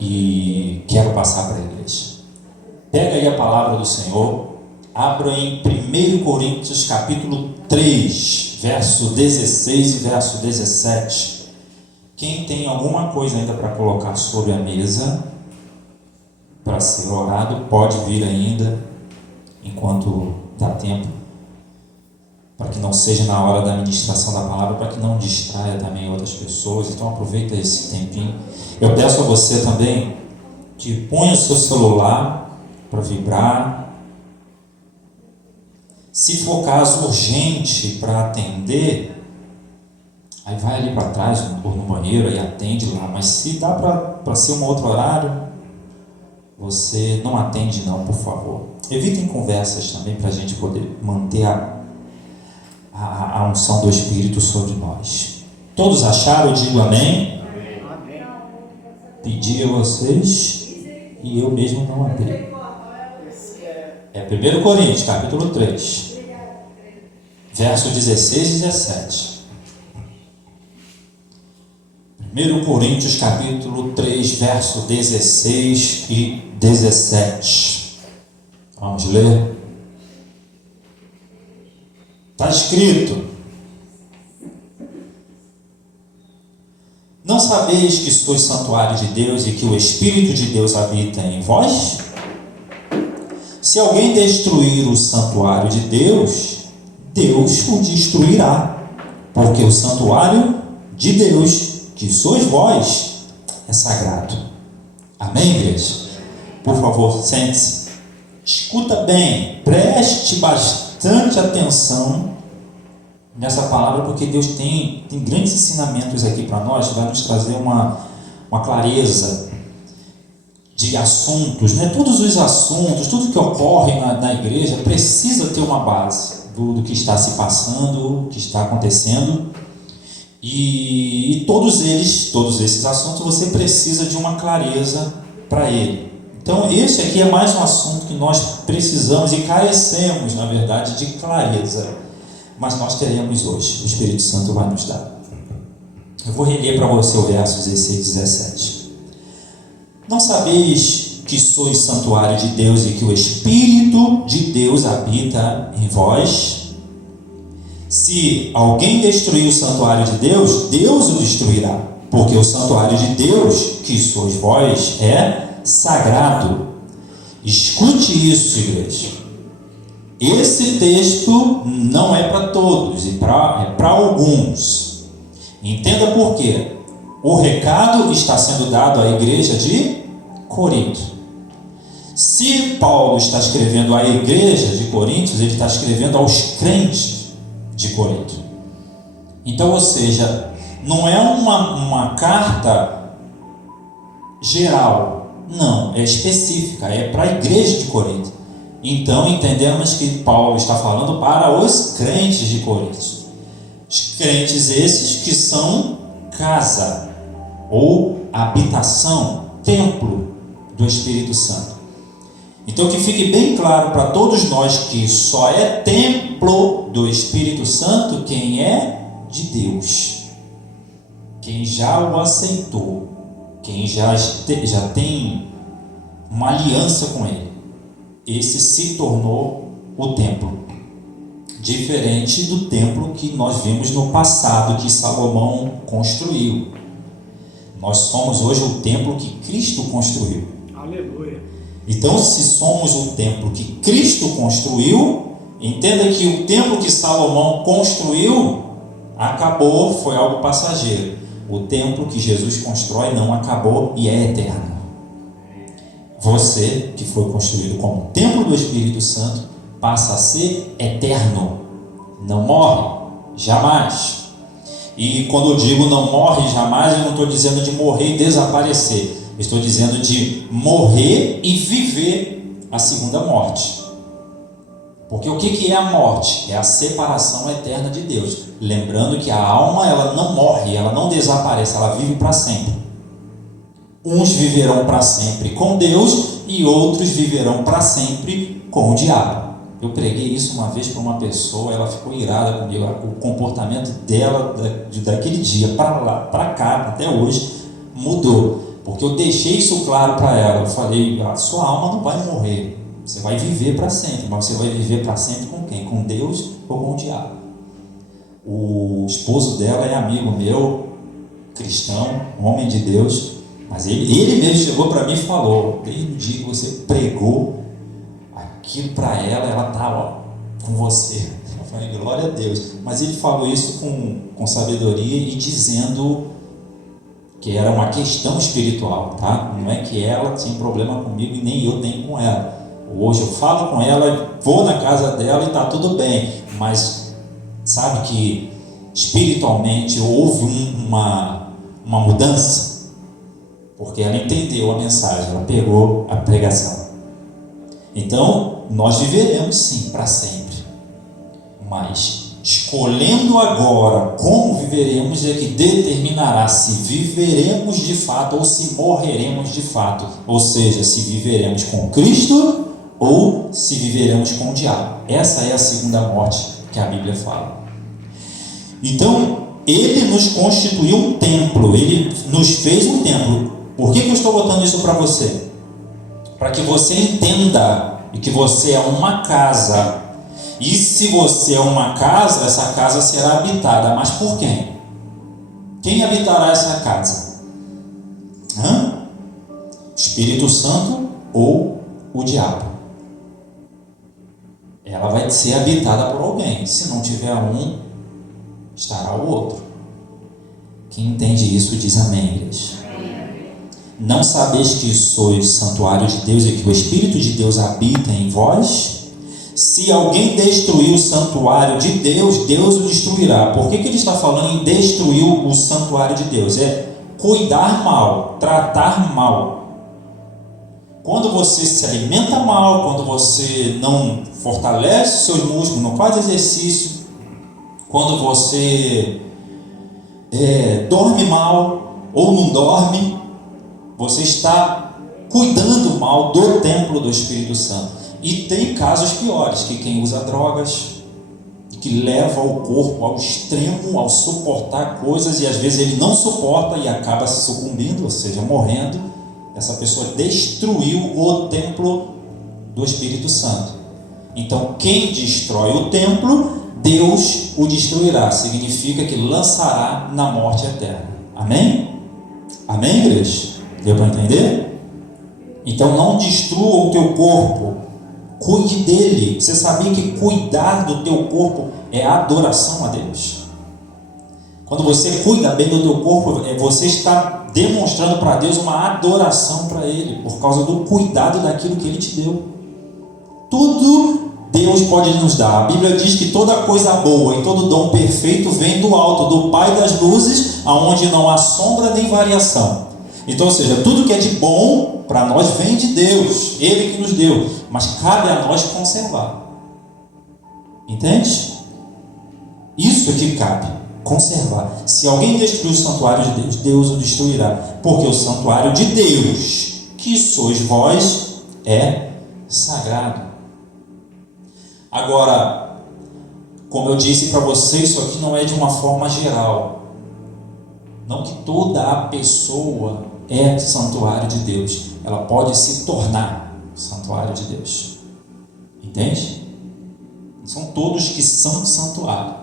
e quero passar para a igreja. Pega aí a palavra do Senhor, abra em 1 Coríntios capítulo 3, verso 16 e verso 17. Quem tem alguma coisa ainda para colocar sobre a mesa, para ser orado, pode vir ainda, enquanto dá tempo, para que não seja na hora da ministração da palavra, para que não distraia também outras pessoas. Então aproveita esse tempinho. Eu peço a você também que ponha o seu celular para vibrar. Se for caso urgente para atender, aí vai ali para trás ou no banheiro e atende lá. Mas se dá para ser um outro horário, você não atende não, por favor. Evitem conversas também para a gente poder manter a unção do Espírito sobre nós. Todos acharam? Eu digo amém. Amém. Pedi a vocês e eu mesmo não abri. É 1 Coríntios, capítulo 3, verso 16 e 17. 1 Coríntios, capítulo 3, verso 16 e 17. Vamos ler? Está escrito: não sabeis que sois santuário de Deus e que o Espírito de Deus habita em vós? Se alguém destruir o santuário de Deus, Deus o destruirá, porque o santuário de Deus, que sois vós, é sagrado. Amém, igreja? Por favor, sente-se. Escuta bem, preste bastante atenção nessa palavra, porque Deus tem grandes ensinamentos aqui para nós, vai nos trazer uma clareza de assuntos, né? Todos os assuntos, tudo que ocorre na igreja precisa ter uma base do que está se passando, do que está acontecendo, e todos esses assuntos você precisa de uma clareza para ele. Então esse aqui é mais um assunto que nós precisamos e carecemos, na verdade, de clareza, mas nós teremos hoje, o Espírito Santo vai nos dar. Eu vou reler para você o verso 16 e 17. Não sabeis que sois santuário de Deus e que o Espírito de Deus habita em vós? Se alguém destruir o santuário de Deus, Deus o destruirá, porque o santuário de Deus, que sois vós, é sagrado. Escute isso, igreja. Esse texto não é para todos, é para alguns. Entenda por quê. O recado está sendo dado à igreja de Corinto. Se Paulo está escrevendo à igreja de Coríntios, ele está escrevendo aos crentes de Corinto. Então, ou seja, não é uma carta geral, não, é específica, é para a igreja de Corinto. Então, entendemos que Paulo está falando para os crentes de Corinto. Os crentes esses que são casa ou habitação, templo do Espírito Santo. Então que fique bem claro para todos nós que só é templo do Espírito Santo quem é de Deus, quem já o aceitou, quem já tem uma aliança com ele. Esse se tornou o templo, diferente do templo que nós vimos no passado, que Salomão construiu. Nós somos hoje o templo que Cristo construiu. Aleluia. Então, se somos o templo que Cristo construiu, entenda que o templo que Salomão construiu acabou, foi algo passageiro. O templo que Jesus constrói não acabou e é eterno. Você, que foi construído como templo do Espírito Santo, passa a ser eterno. Não morre, jamais. E quando eu digo não morre jamais, eu não estou dizendo de morrer e desaparecer. Estou dizendo de morrer e viver a segunda morte. Porque o que é a morte? É a separação eterna de Deus. Lembrando que a alma, ela não morre, ela não desaparece, ela vive para sempre. Uns viverão para sempre com Deus e outros viverão para sempre com o diabo. Eu preguei isso uma vez para uma pessoa, ela ficou irada comigo, o comportamento dela daquele dia para lá, para cá, até hoje, mudou. Porque eu deixei isso claro para ela. Eu falei, a sua alma não vai morrer. Você vai viver para sempre. Mas você vai viver para sempre com quem? Com Deus ou com o diabo? O esposo dela é amigo meu, cristão, homem de Deus. Mas ele mesmo chegou para mim e falou, desde o dia que você pregou aquilo para ela, ela está com você. Eu falei, glória a Deus. Mas ele falou isso com sabedoria e dizendo que era uma questão espiritual, tá? Não é que ela tinha problema comigo e nem eu tenho com ela. Hoje eu falo com ela, vou na casa dela e está tudo bem. Mas sabe que espiritualmente houve uma mudança? Porque ela entendeu a mensagem, ela pegou a pregação. Então, nós viveremos sim, para sempre. Mas, escolhendo agora como viveremos é que determinará se viveremos de fato ou se morreremos de fato. Ou seja, se viveremos com Cristo ou se viveremos com o diabo. Essa é a segunda morte que a Bíblia fala. Então, Ele nos constituiu um templo, Ele nos fez um templo. Por que eu estou botando isso para você? Para que você entenda que você é uma casa. E se você é uma casa, essa casa será habitada. Mas por quem? Quem habitará essa casa? Espírito Santo ou o diabo? Ela vai ser habitada por alguém. Se não tiver um, estará o outro. Quem entende isso diz amém, igreja. Não sabeis que sois santuário de Deus e que o Espírito de Deus habita em vós? Se alguém destruir o santuário de Deus, Deus o destruirá. Por que ele está falando em destruir o santuário de Deus? É cuidar mal, tratar mal. Quando você se alimenta mal, quando você não fortalece seus músculos, não faz exercício, quando você dorme mal ou não dorme, você está cuidando mal do templo do Espírito Santo. E tem casos piores, que quem usa drogas, que leva o corpo ao extremo, ao suportar coisas, e às vezes ele não suporta e acaba se sucumbindo, ou seja, morrendo. Essa pessoa destruiu o templo do Espírito Santo. Então, quem destrói o templo, Deus o destruirá. Significa que lançará na morte eterna. Amém? Amém, igreja? Deu para entender? Então, não destrua o teu corpo. Cuide dele. Você sabia que cuidar do teu corpo é adoração a Deus? Quando você cuida bem do teu corpo, você está demonstrando para Deus uma adoração para Ele, por causa do cuidado daquilo que Ele te deu. Tudo Deus pode nos dar. A Bíblia diz que toda coisa boa e todo dom perfeito vem do alto, do Pai das luzes, aonde não há sombra nem variação. Então, ou seja, tudo que é de bom para nós vem de Deus, Ele que nos deu, mas cabe a nós conservar. Entende? Isso é que cabe, conservar. Se alguém destruir o santuário de Deus, Deus o destruirá, porque o santuário de Deus, que sois vós, é sagrado. Agora, como eu disse para vocês, isso aqui não é de uma forma geral. Não que toda a pessoa é santuário de Deus. Ela pode se tornar santuário de Deus. Entende? Não são todos que são santuário,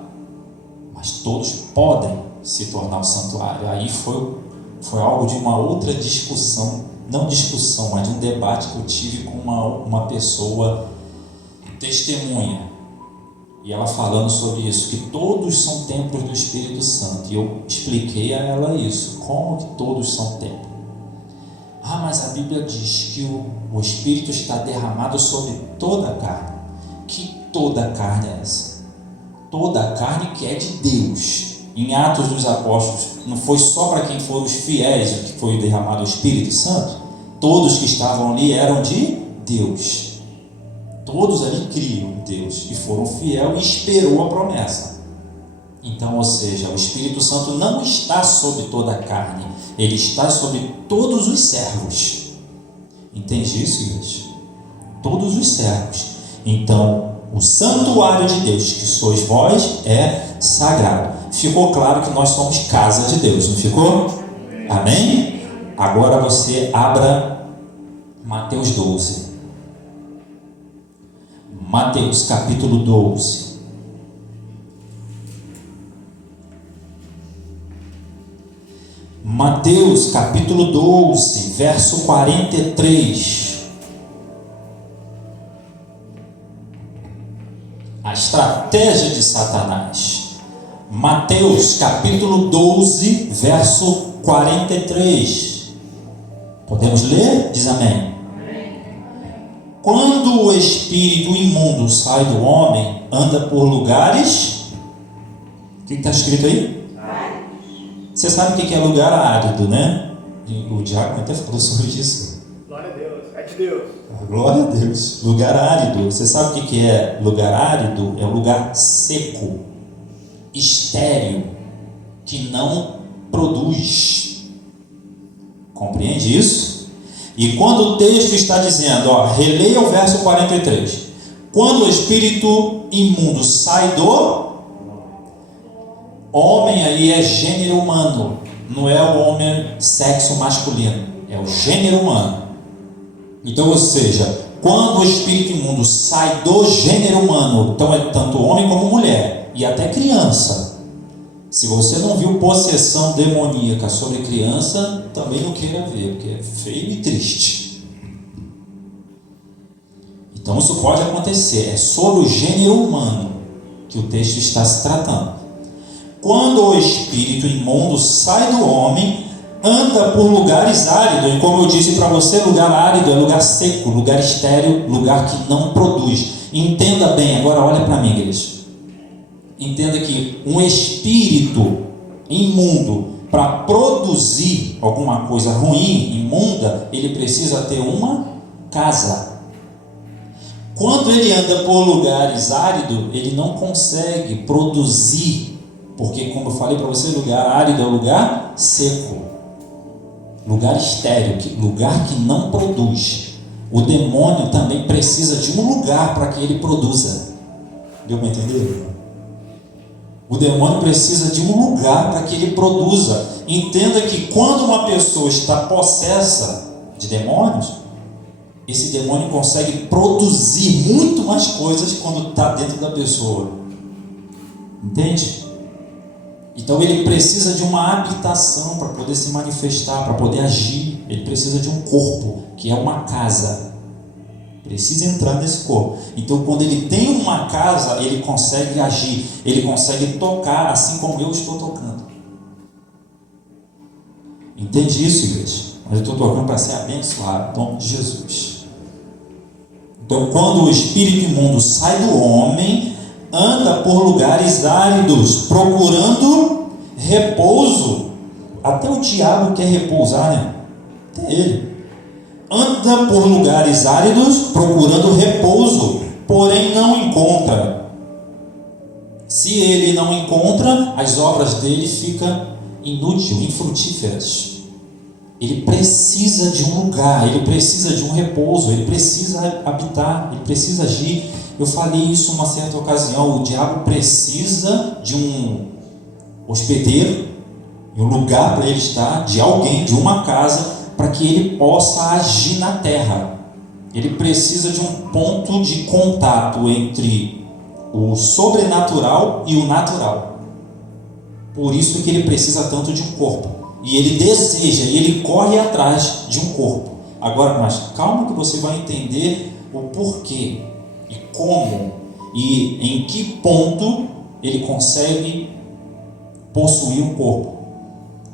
mas todos podem se tornar o santuário. Aí foi algo de uma outra discussão, não discussão, mas de um debate que eu tive com uma pessoa testemunha, e ela falando sobre isso, que todos são templos do Espírito Santo. E eu expliquei a ela isso. Como que todos são templos? Mas a Bíblia diz que o Espírito está derramado sobre toda a carne. Que toda a carne é essa? Toda a carne que é de Deus. Em Atos dos Apóstolos, não foi só para quem foram os fiéis que foi derramado o Espírito Santo? Todos que estavam ali eram de Deus. Todos ali criam em Deus e foram fiéis e esperou a promessa. Então, ou seja, o Espírito Santo não está sobre toda a carne, ele está sobre todos os servos. Entende isso, igreja? Todos os servos. Então, o santuário de Deus, que sois vós, é sagrado. Ficou claro que nós somos casa de Deus, não ficou? Amém? Agora você abra Mateus 12. Mateus capítulo 12. Mateus capítulo 12, verso 43. A estratégia de Satanás. Mateus capítulo 12, verso 43. Podemos ler? Diz amém. Quando o espírito imundo sai do homem, anda por lugares. O que está escrito aí? Você sabe o que é lugar árido, né? O diácono até falou sobre isso. Glória a Deus, é de Deus. Glória a Deus. Lugar árido. Você sabe o que é lugar árido? É um lugar seco, estéril, que não produz. Compreende isso? E quando o texto está dizendo, releia o verso 43. Quando o espírito imundo sai do homem, aí é gênero humano, não é o homem sexo masculino, é o gênero humano. Então, ou seja, quando o espírito imundo sai do gênero humano, então é tanto homem como mulher, e até criança. Se você não viu possessão demoníaca sobre criança, também não queira ver, porque é feio e triste. Então isso pode acontecer, é sobre o gênero humano que o texto está se tratando. Quando o espírito imundo sai do homem, anda por lugares áridos, e como eu disse para você, lugar árido é lugar seco, lugar estéril, lugar que não produz. Entenda bem, agora olha para mim, igreja. Entenda que um espírito imundo, para produzir alguma coisa ruim, imunda, ele precisa ter uma casa. Quando ele anda por lugares áridos, ele não consegue produzir. Porque, como eu falei para você, lugar árido é lugar seco, lugar estéril, lugar que não produz. O demônio também precisa de um lugar para que ele produza. Deu para entender? O demônio precisa de um lugar para que ele produza. Entenda que quando uma pessoa está possessa de demônios, esse demônio consegue produzir muito mais coisas quando está dentro da pessoa. Entende? Então ele precisa de uma habitação para poder se manifestar, para poder agir. Ele precisa de um corpo, que é uma casa. Precisa entrar nesse corpo. Então quando ele tem uma casa, ele consegue agir, ele consegue tocar, assim como eu estou tocando. Entende isso, igreja? Mas eu estou tocando para ser abençoado, em nome de Jesus. Então quando o espírito imundo sai do homem, anda por lugares áridos, procurando repouso. Até o diabo quer repousar, né? Até ele. Anda por lugares áridos, procurando repouso, porém não encontra. Se ele não encontra, as obras dele ficam inúteis, infrutíferas. Ele precisa de um lugar, ele precisa de um repouso, ele precisa habitar, ele precisa agir. Eu falei isso uma certa ocasião, o diabo precisa de um hospedeiro, de um lugar para ele estar, de alguém, de uma casa, para que ele possa agir na terra. Ele precisa de um ponto de contato entre o sobrenatural e o natural. Por isso que ele precisa tanto de um corpo. E ele deseja, e ele corre atrás de um corpo. Agora, mas calma que você vai entender o porquê. E como e em que ponto ele consegue possuir um corpo.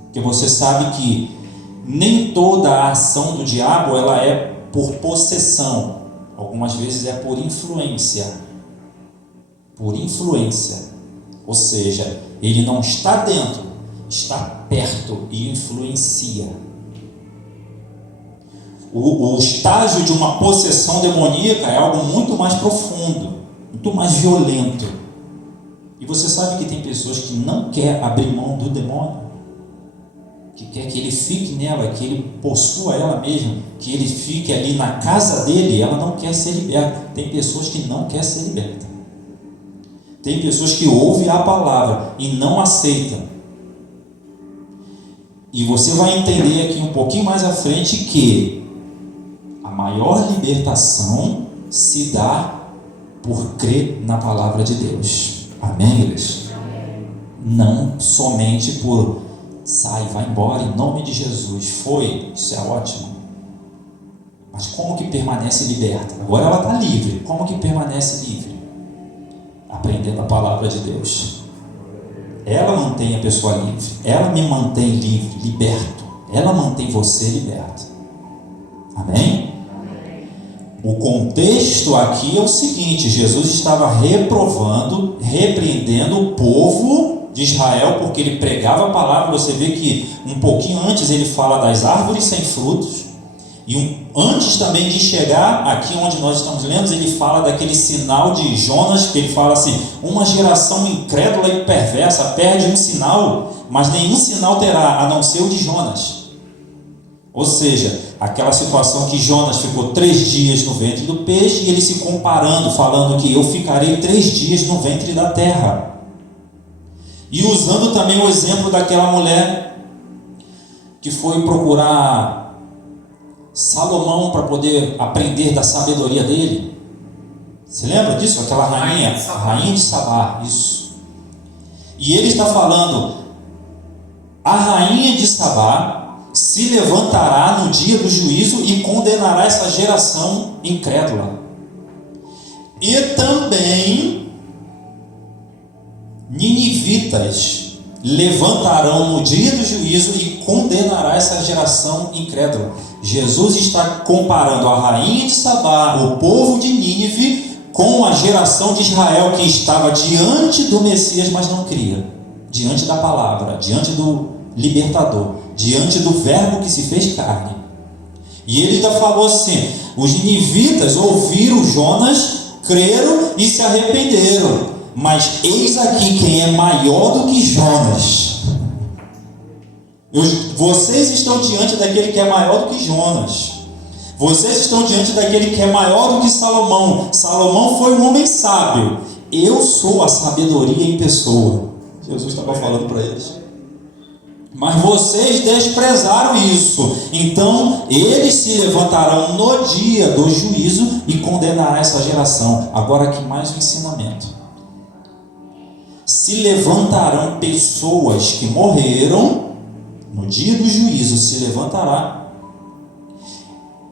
Porque você sabe que nem toda a ação do diabo ela é por possessão. Algumas vezes é por influência. Por influência. Ou seja, ele não está dentro, está perto e influencia. O estágio de uma possessão demoníaca é algo muito mais profundo, muito mais violento. E você sabe que tem pessoas que não querem abrir mão do demônio, que quer que ele fique nela, que ele possua ela mesma, que ele fique ali na casa dele. Ela não quer ser liberta. Tem pessoas que não querem ser libertas. Tem pessoas que ouvem a palavra e não aceitam. E você vai entender aqui um pouquinho mais à frente que a maior libertação se dá por crer na palavra de Deus. Amém, igreja? Não somente por sai, vai embora em nome de Jesus. Foi, isso é ótimo. Mas como que permanece liberta? Agora ela está livre. Como que permanece livre? Aprendendo a palavra de Deus. Ela mantém a pessoa livre. Ela me mantém livre, liberto. Ela mantém você liberto. Amém? O contexto aqui é o seguinte: Jesus estava reprovando, repreendendo o povo de Israel, porque ele pregava a palavra. Você vê que um pouquinho antes ele fala das árvores sem frutos, e antes também de chegar aqui onde nós estamos lendo, ele fala daquele sinal de Jonas, que ele fala assim: uma geração incrédula e perversa perde um sinal, mas nenhum sinal terá, a não ser o de Jonas. Ou seja, aquela situação que Jonas ficou 3 dias no ventre do peixe, e ele se comparando, falando que eu ficarei 3 dias no ventre da terra. E usando também o exemplo daquela mulher que foi procurar Salomão para poder aprender da sabedoria dele. Você lembra disso? Aquela rainha, a rainha de Sabá, isso. E ele está falando: a rainha de Sabá se levantará no dia do juízo e condenará essa geração incrédula. E também ninivitas levantarão no dia do juízo e condenará essa geração incrédula. Jesus está comparando a rainha de Sabá, o povo de Nínive, com a geração de Israel que estava diante do Messias, mas não cria, diante da palavra, diante do libertador, diante do verbo que se fez carne. E ele ainda falou assim: os ninivitas ouviram Jonas, creram e se arrependeram, mas eis aqui quem é maior do que Jonas. Vocês estão diante daquele que é maior do que Jonas. Vocês estão diante daquele que é maior do que Salomão. Salomão foi um homem sábio. Eu sou a sabedoria em pessoa. Jesus estava falando para eles. Mas vocês desprezaram isso. Então eles se levantarão no dia do juízo e condenarão essa geração. Agora aqui mais um ensinamento. Se levantarão pessoas que morreram. No dia do juízo se levantará,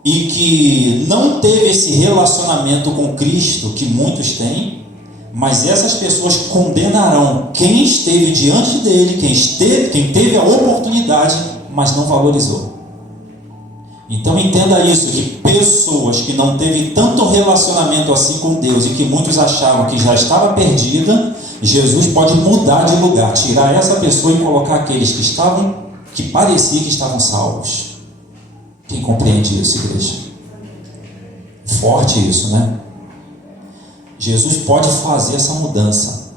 e que não teve esse relacionamento com Cristo que muitos têm, mas essas pessoas condenarão quem esteve diante dele, quem teve a oportunidade, mas não valorizou. Então entenda isso, que pessoas que não teve tanto relacionamento assim com Deus e que muitos achavam que já estava perdida, Jesus pode mudar de lugar, tirar essa pessoa e colocar aqueles que parecia que estavam salvos. Quem compreende isso, igreja? Forte isso, né? Jesus pode fazer essa mudança.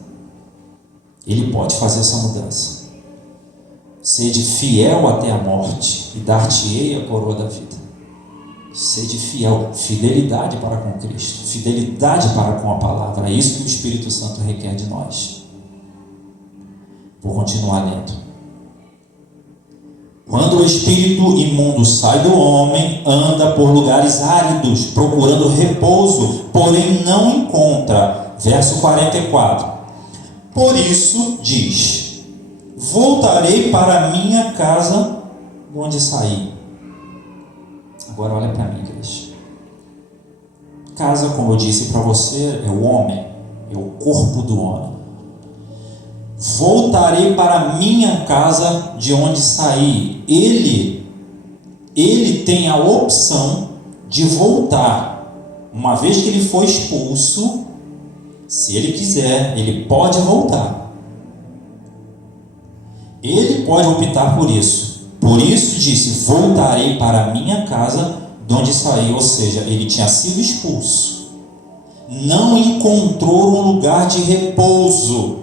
Ele pode fazer essa mudança. Sede fiel até a morte, e dar-te-ei a coroa da vida. Sede fiel, fidelidade para com Cristo, fidelidade para com a palavra. É isso que o Espírito Santo requer de nós. Vou continuar lendo. Quando o espírito imundo sai do homem, anda por lugares áridos, procurando repouso, porém não encontra. Verso 44. Por isso diz: voltarei para a minha casa de onde saí. Agora olha para mim, igreja. Casa, como eu disse para você, é o homem, é o corpo do homem. Voltarei para a minha casa de onde saí. Ele tem a opção de voltar. Uma vez que ele foi expulso, se ele quiser, ele pode voltar. Ele pode optar por isso. Por isso disse: voltarei para a minha casa de onde saí. Ou seja, ele tinha sido expulso, não encontrou um lugar de repouso,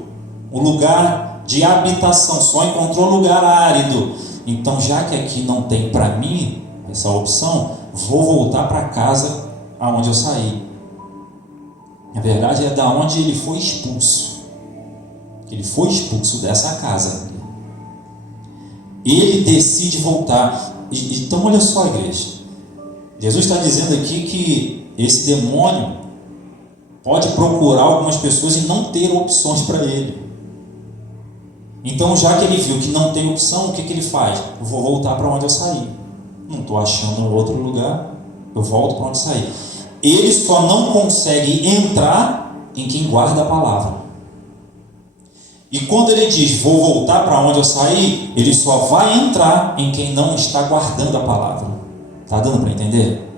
um lugar de habitação, só encontrou um lugar árido. Então, já que aqui não tem para mim essa opção, vou voltar para casa aonde eu saí. Na verdade, é da onde ele foi expulso. Ele foi expulso dessa casa. ele decide voltar. Então olha só, igreja, Jesus está dizendo aqui que esse demônio pode procurar algumas pessoas e não ter opções para ele. Então, já que ele viu que não tem opção, o que ele faz? Eu vou voltar para onde eu saí. Não estou achando um outro lugar, eu volto para onde saí. Ele só não consegue entrar em quem guarda a palavra. E quando ele diz, vou voltar para onde eu saí, ele só vai entrar em quem não está guardando a palavra. Está dando para entender?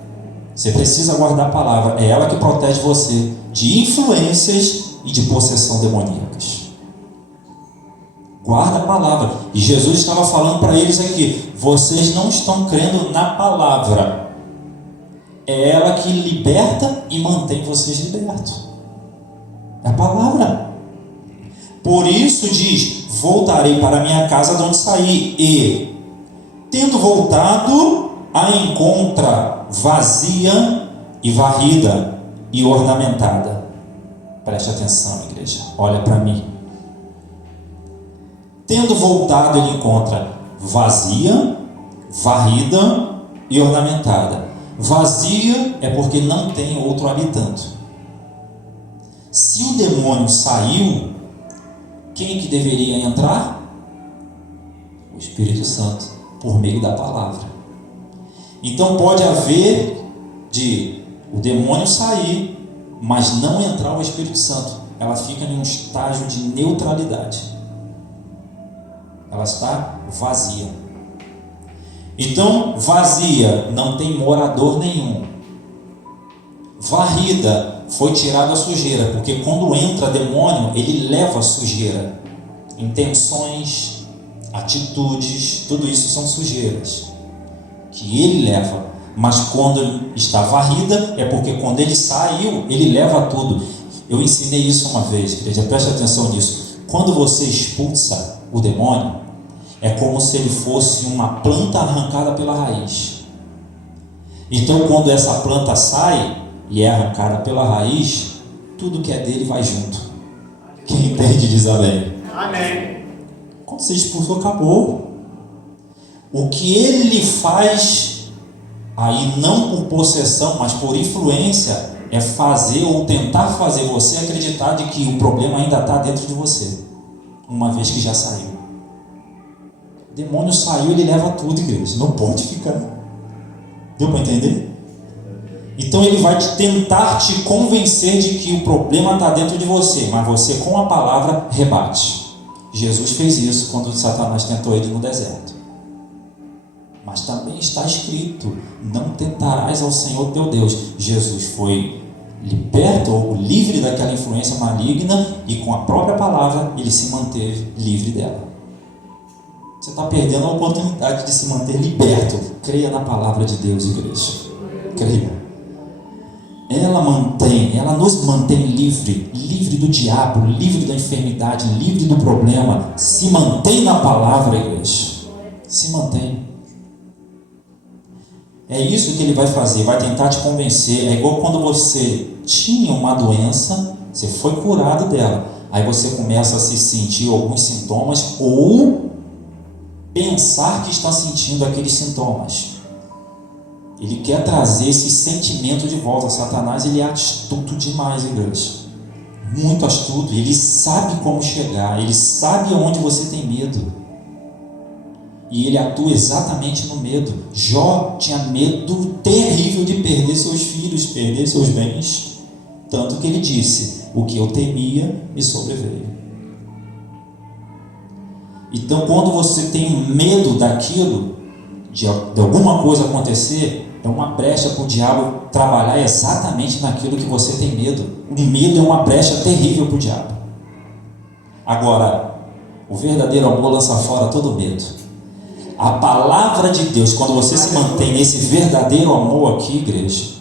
Você precisa guardar a palavra, é ela que protege você de influências e de possessão demoníacas. Guarda a palavra. E Jesus estava falando para eles aqui, vocês não estão crendo na palavra. É ela que liberta e mantém vocês libertos. É a palavra. Por isso diz, voltarei para a minha casa de onde saí, e tendo voltado, a encontra vazia e varrida e ornamentada. Preste atenção, igreja, olha para mim. Tendo voltado, ele encontra vazia, varrida e ornamentada. Vazia é porque não tem outro habitante. Se o demônio saiu, quem que deveria entrar? O Espírito Santo, por meio da palavra. Então pode haver de o demônio sair, mas não entrar o Espírito Santo. Ela fica em um estágio de neutralidade. Ela está vazia. Então, vazia, não tem morador nenhum. Varrida, foi tirada a sujeira, porque quando entra demônio, ele leva a sujeira. Intenções, atitudes, tudo isso são sujeiras que ele leva. Mas quando está varrida, é porque quando ele saiu, ele leva tudo. Eu ensinei isso uma vez, igreja, preste atenção nisso. Quando você expulsa o demônio, é como se ele fosse uma planta arrancada pela raiz. Então, quando essa planta sai e é arrancada pela raiz, tudo que é dele vai junto. Quem entende diz amém. Amém. Quando você expulsou, acabou. O que ele faz, aí não por possessão, mas por influência, é fazer ou tentar fazer você acreditar de que o problema ainda está dentro de você, uma vez que já saiu. O demônio saiu, ele leva tudo, igreja, não pode ficar. Deu para entender? Então ele vai tentar te convencer de que o problema está dentro de você, mas você com a palavra rebate. Jesus fez isso quando Satanás tentou ele no deserto. Mas também está escrito, não tentarás ao Senhor teu Deus. Jesus foi liberto ou livre daquela influência maligna e com a própria palavra ele se manteve livre dela. Você está perdendo a oportunidade de se manter liberto. Creia na palavra de Deus, igreja. Creia. Ela nos mantém livre do diabo, livre da enfermidade, livre do problema. Se mantém na palavra, igreja. Se mantém. É isso que ele vai fazer, vai tentar te convencer. É igual quando você tinha uma doença, você foi curado dela, aí você começa a se sentir alguns sintomas ou pensar que está sentindo aqueles sintomas. Ele quer trazer esse sentimento de volta. Satanás, ele é astuto demais, igreja. Muito astuto. Ele sabe como chegar, ele sabe onde você tem medo. E ele atua exatamente no medo. Jó tinha medo terrível de perder seus filhos, perder seus bens. Tanto que ele disse, o que eu temia me sobreveio. Então, quando você tem medo daquilo, de alguma coisa acontecer, é uma brecha para o diabo trabalhar exatamente naquilo que você tem medo. O medo é uma brecha terrível para o diabo. Agora, o verdadeiro amor lança fora todo medo. A palavra de Deus, quando você se mantém nesse verdadeiro amor aqui, igreja,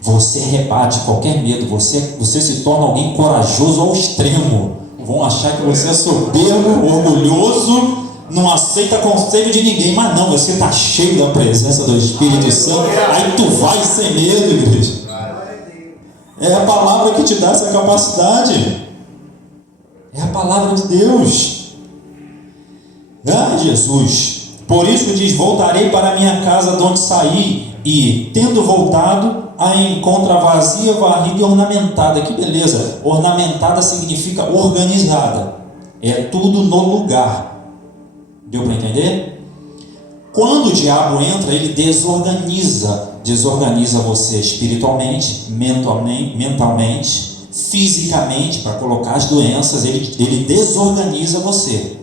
você rebate qualquer medo, você se torna alguém corajoso ao extremo. Vão achar que você é soberbo, orgulhoso, não aceita conselho de ninguém, mas não, você está cheio da presença do Espírito Santo, aí tu vai sem medo, igreja. É a palavra que te dá essa capacidade. É a palavra de Deus. Ah, Jesus, Por isso diz: voltarei para a minha casa de onde saí, e, tendo voltado, a encontra vazia, varrida e ornamentada. Que beleza! Ornamentada significa organizada. É tudo no lugar. Deu para entender? Quando o diabo entra, ele desorganiza você espiritualmente, mentalmente, fisicamente, para colocar as doenças. Ele desorganiza você.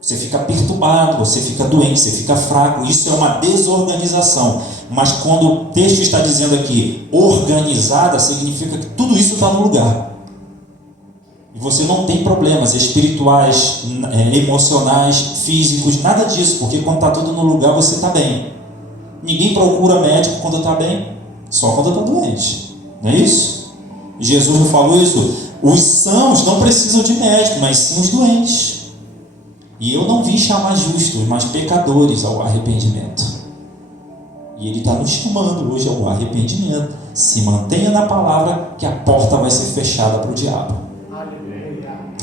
Você fica perturbado, você fica doente, você fica fraco. Isso é uma desorganização. Mas quando o texto está dizendo aqui organizada, significa que tudo isso está no lugar. E você não tem problemas espirituais, emocionais, físicos, nada disso. Porque quando está tudo no lugar, você está bem. Ninguém procura médico quando está bem, só quando está doente. Não é isso? Jesus falou isso. Os sãos não precisam de médico, mas sim os doentes. E eu não vim chamar justos, mas pecadores ao arrependimento. E Ele está nos chamando hoje ao arrependimento. Se mantenha na palavra, que a porta vai ser fechada para o diabo.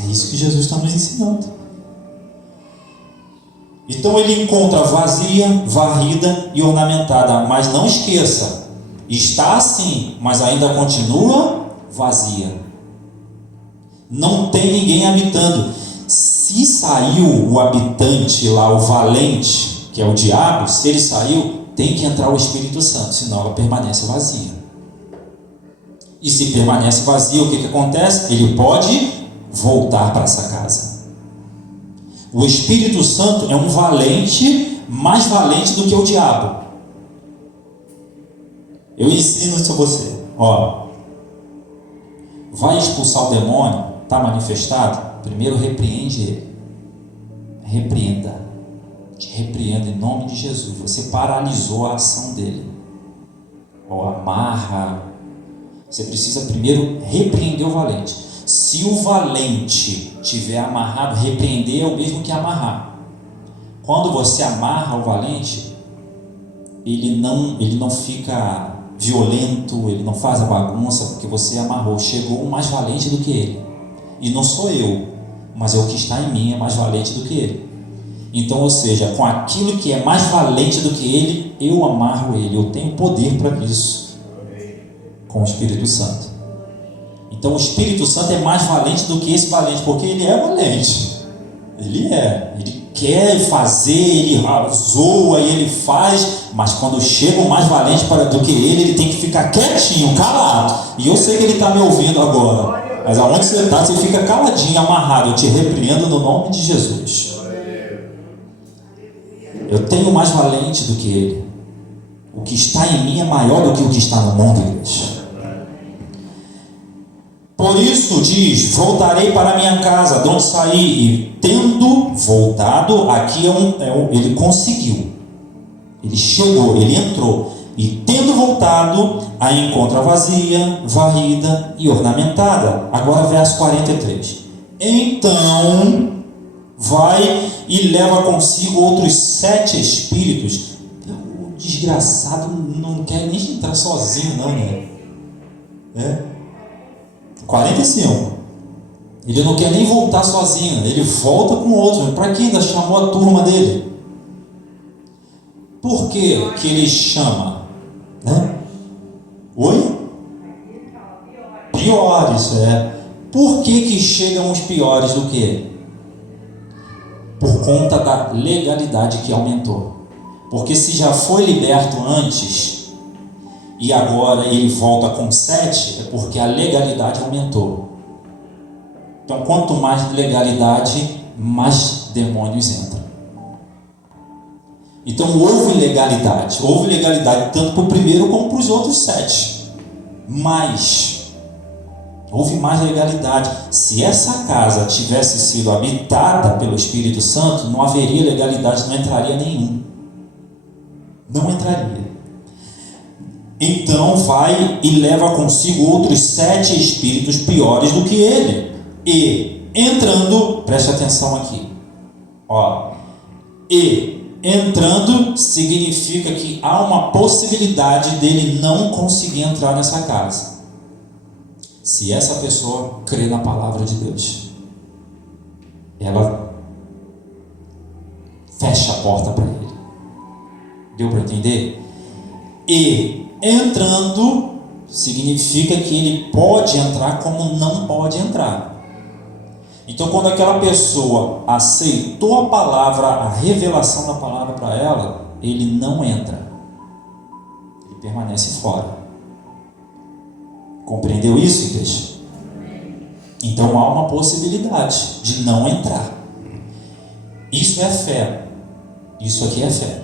É isso que Jesus está nos ensinando. Então ele encontra vazia, varrida e ornamentada. Mas não esqueça, está assim, mas ainda continua vazia. Não tem ninguém habitando. Se saiu o habitante lá, o valente, que é o diabo, se ele saiu, tem que entrar o Espírito Santo, senão ela permanece vazia. E se permanece vazia, o que acontece? Ele pode voltar para essa casa. O Espírito Santo é um valente, mais valente do que o diabo. Eu ensino isso a você. Vai expulsar o demônio, está manifestado? Primeiro repreende ele. Repreenda. Te repreenda em nome de Jesus. Você paralisou a ação dele. Amarra. Você precisa primeiro repreender o valente. Se o valente tiver amarrado, repreender é o mesmo que amarrar. Quando você amarra o valente, ele não fica violento, ele não faz a bagunça, porque você amarrou. Chegou um mais valente do que ele. E não sou eu, mas é o que está em mim, é mais valente do que ele. Então, ou seja, com aquilo que é mais valente do que ele, eu amarro ele. Eu tenho poder para isso, com o Espírito Santo. Então o Espírito Santo é mais valente do que esse valente, porque ele é valente. Ele quer fazer, ele zoa e ele faz, mas quando chega um mais valente do que ele tem que ficar quietinho, calado. E eu sei que ele está me ouvindo agora, mas aonde você está, você fica caladinho, amarrado. Eu te repreendo no nome de Jesus. Eu tenho mais valente do que ele. O que está em mim é maior do que o que está no mundo, igreja. Por isso diz: voltarei para a minha casa, de onde saí, e tendo voltado, aqui ele conseguiu, ele chegou, ele entrou, e tendo voltado, a encontra vazia, varrida e ornamentada. Agora verso 43. Então vai e leva consigo outros 7 espíritos. O desgraçado não quer nem entrar sozinho, não, né? 45. Ele não quer nem voltar sozinho, ele volta com outro. Para que ainda chamou a turma dele? Por que ele chama? Oi? Piores, Por que chegam os piores do que ele? Por conta da legalidade que aumentou. Porque se já foi liberto antes e agora ele volta com 7, é porque a legalidade aumentou. Então, quanto mais legalidade, mais demônios entram. Então, houve legalidade tanto para o primeiro como para os outros 7. Mas houve mais legalidade. Se essa casa tivesse sido habitada pelo Espírito Santo, não haveria legalidade, não entraria nenhum. Não entraria. Então vai e leva consigo outros 7 espíritos piores do que ele. E entrando, preste atenção aqui. E entrando significa que há uma possibilidade dele não conseguir entrar nessa casa. Se essa pessoa crê na palavra de Deus, ela fecha a porta para ele. Deu para entender? E entrando significa que ele pode entrar como não pode entrar. Então, quando aquela pessoa aceitou a palavra, a revelação da palavra para ela, ele não entra, ele permanece fora. Compreendeu isso, igreja? Então há uma possibilidade de não entrar. Isso é fé. Isso aqui é fé.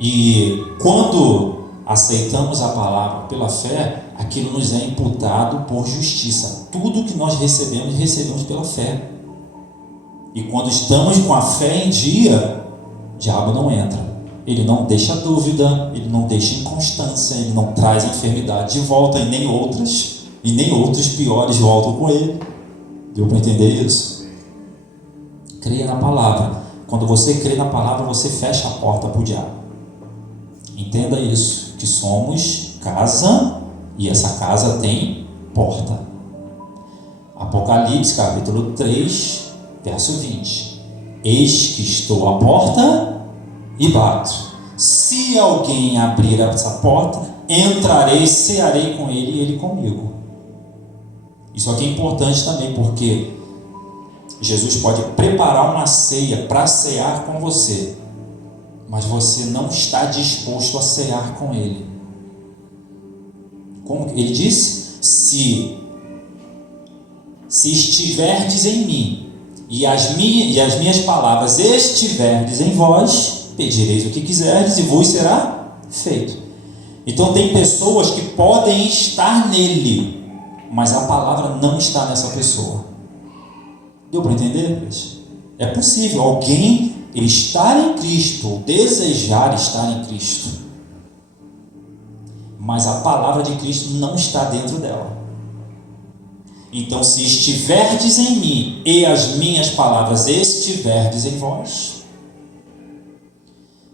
E quando aceitamos a palavra pela fé, aquilo nos é imputado por justiça. Tudo que nós recebemos, recebemos pela fé. E quando estamos com a fé em dia, o diabo não entra. Ele não deixa dúvida, ele não deixa inconstância, ele não traz enfermidade de volta, e nem outros piores voltam com ele. Deu para entender isso? Creia na palavra. Quando você crê na palavra, você fecha a porta para o diabo. Entenda isso, que somos casa, e essa casa tem porta. Apocalipse capítulo 3, verso 20. Eis que estou à porta e bato. Se alguém abrir essa porta, entrarei, cearei com ele e ele comigo. Isso aqui é importante também, porque Jesus pode preparar uma ceia para cear com você, mas você não está disposto a cear com ele. Como ele disse? Se estiverdes em mim e as minhas palavras estiverdes em vós, pedireis o que quiserdes e vos será feito. Então tem pessoas que podem estar nele, mas a palavra não está nessa pessoa. Deu para entender? É possível alguém estar em Cristo, ou desejar estar em Cristo, mas a palavra de Cristo não está dentro dela. Então, se estiverdes em mim e as minhas palavras estiverdes em vós,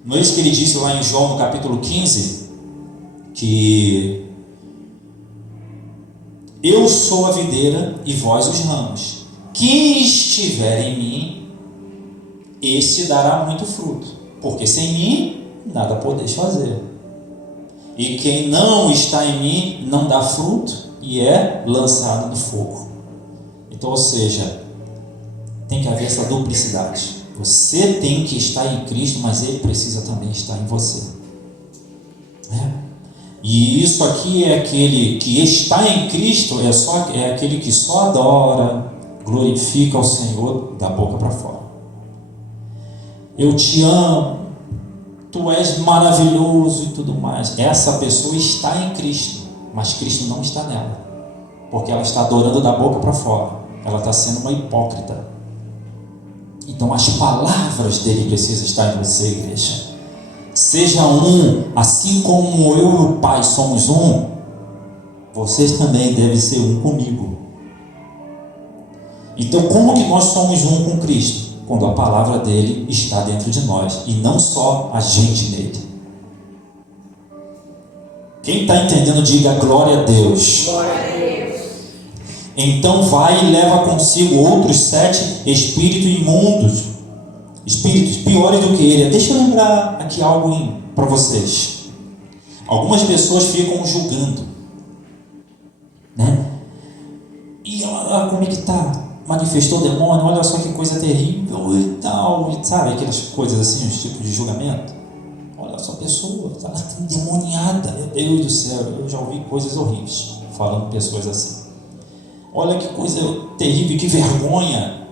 não é isso que ele disse lá em João no capítulo 15, que eu sou a videira e vós os ramos. Quem estiver em mim, este dará muito fruto, porque sem mim nada podeis fazer. E quem não está em mim não dá fruto e é lançado no fogo. Então, ou seja, tem que haver essa duplicidade. Você tem que estar em Cristo, mas Ele precisa também estar em você. E isso aqui é aquele que está em Cristo, é aquele que só adora, glorifica ao Senhor da boca para fora. Eu te amo, tu és maravilhoso e tudo mais. Essa pessoa está em Cristo, mas Cristo não está nela, porque ela está adorando da boca para fora. Ela está sendo uma hipócrita. Então as palavras dele precisam estar em você, igreja. Seja um, assim como eu e o Pai somos um, vocês também devem ser um comigo. Então, como que nós somos um com Cristo? Quando a palavra dele está dentro de nós, e não só a gente nele. Quem está entendendo, diga glória a Deus. Glória a Deus. Então vai e leva consigo outros 7 espíritos imundos, espíritos piores do que ele. Deixa eu lembrar aqui algo para vocês. Algumas pessoas ficam julgando, né? E olha como é que está, manifestou demônio, olha só que coisa terrível e tal, e sabe aquelas coisas assim, os tipos de julgamento. Olha só a pessoa, está endemoniada, meu Deus do céu, eu já ouvi coisas horríveis falando pessoas assim. Olha que coisa terrível, que vergonha.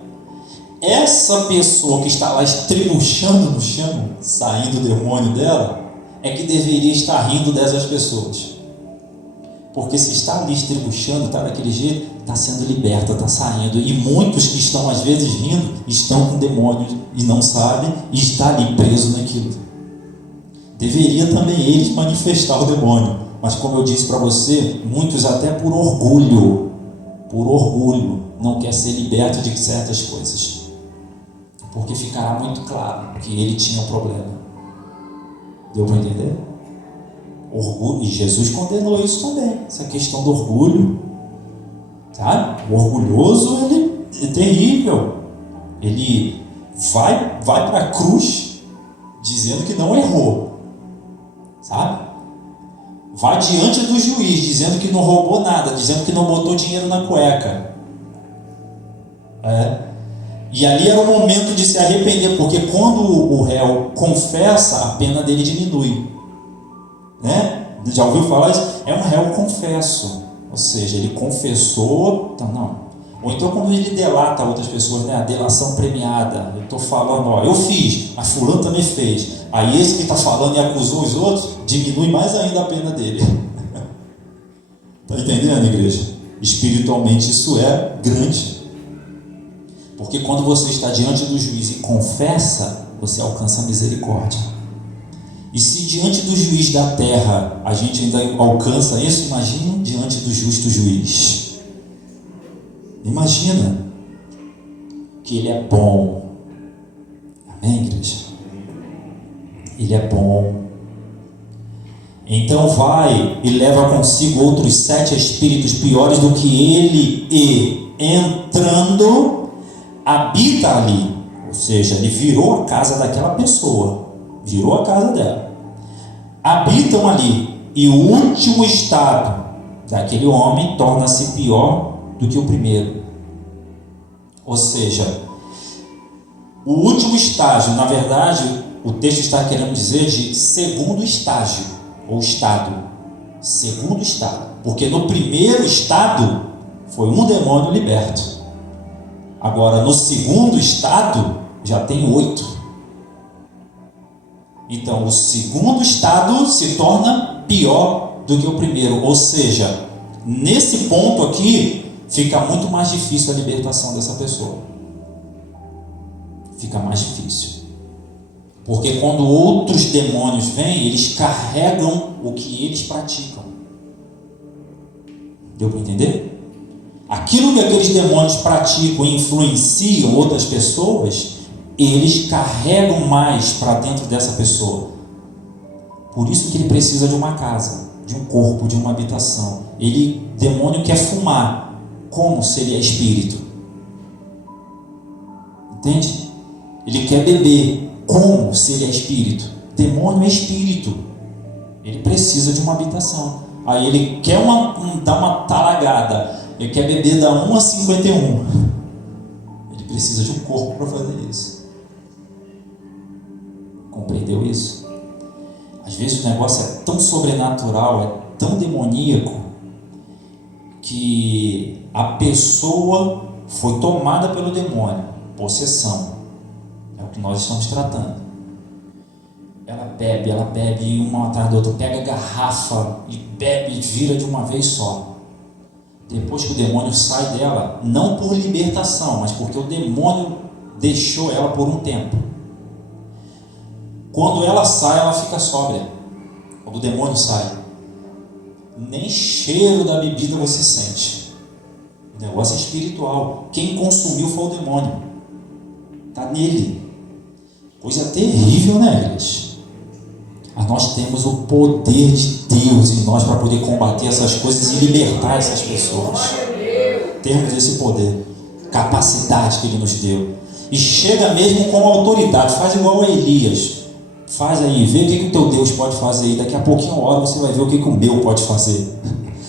Essa pessoa que está lá estrebuchando no chão, saindo o demônio dela, é que deveria estar rindo dessas pessoas. Porque se está ali estrebuchando, está daquele jeito, está sendo liberta, está saindo. E muitos que estão às vezes rindo, estão com demônios e não sabem, e está ali preso naquilo. Deveria também eles manifestar o demônio. Mas como eu disse para você, muitos até por orgulho, não quer ser liberto de certas coisas. Porque ficará muito claro que ele tinha um problema. Deu para entender? Orgulho, e Jesus condenou isso também, essa questão do orgulho, sabe? O orgulhoso, ele é terrível, ele vai para a cruz dizendo que não errou, sabe? Vai diante do juiz dizendo que não roubou nada, dizendo que não botou dinheiro na cueca. E ali era o momento de se arrepender, porque quando o réu confessa, a pena dele diminui, né? Já ouviu falar isso? É um réu confesso, ou seja, ele confessou, então não. Ou então quando ele delata outras pessoas, né? A delação premiada. Eu estou falando, ó, eu fiz, mas fulano também fez. Aí esse que está falando e acusou os outros, diminui mais ainda a pena dele. Está entendendo, igreja? Espiritualmente isso é grande. Porque quando você está diante do juiz e confessa, você alcança a misericórdia. E se diante do juiz da terra a gente ainda alcança isso, imagina diante do justo juiz. Imagina que ele é bom. Amém, igreja? Ele é bom. Então vai e leva consigo outros 7 espíritos piores do que ele, e entrando, habita ali. Ou seja, ele virou a casa daquela pessoa, virou a casa dela. Habitam ali, e o último estado daquele homem torna-se pior do que o primeiro. Ou seja, o último estágio, na verdade, o texto está querendo dizer de segundo estágio, ou estado. Segundo estado. Porque no primeiro estado foi um demônio liberto. Agora, no segundo estado, já tem 8. Então, o segundo estado se torna pior do que o primeiro. Ou seja, nesse ponto aqui, fica muito mais difícil a libertação dessa pessoa. Fica mais difícil. Porque quando outros demônios vêm, eles carregam o que eles praticam. Deu para entender? Aquilo que aqueles demônios praticam e influenciam outras pessoas, eles carregam mais para dentro dessa pessoa. Por isso que ele precisa de uma casa, de um corpo, de uma habitação. Demônio quer fumar, como se ele é espírito. Entende? Ele quer beber, como se ele é espírito. Demônio é espírito. Ele precisa de uma habitação. Aí ele quer dar uma talagada. Ele quer beber da 1 a 51. Ele precisa de um corpo para fazer isso. Compreendeu isso? Às vezes o negócio é tão sobrenatural, é tão demoníaco, que a pessoa foi tomada pelo demônio. Possessão. É o que nós estamos tratando. Ela bebe uma atrás da outra, pega a garrafa e bebe e vira de uma vez só. Depois que o demônio sai dela, não por libertação, mas porque o demônio deixou ela por um tempo. Quando ela sai, ela fica sóbria. Quando o demônio sai, nem cheiro da bebida você sente. O negócio é espiritual. Quem consumiu foi o demônio. Está nele. Coisa terrível, né, igreja? Mas nós temos o poder de Deus em nós para poder combater essas coisas e libertar essas pessoas. Temos esse poder, capacidade que Ele nos deu. E chega mesmo com autoridade. Faz igual a Elias. Faz aí, vê o que o teu Deus pode fazer. E daqui a pouquinho, uma hora, você vai ver o que o meu pode fazer.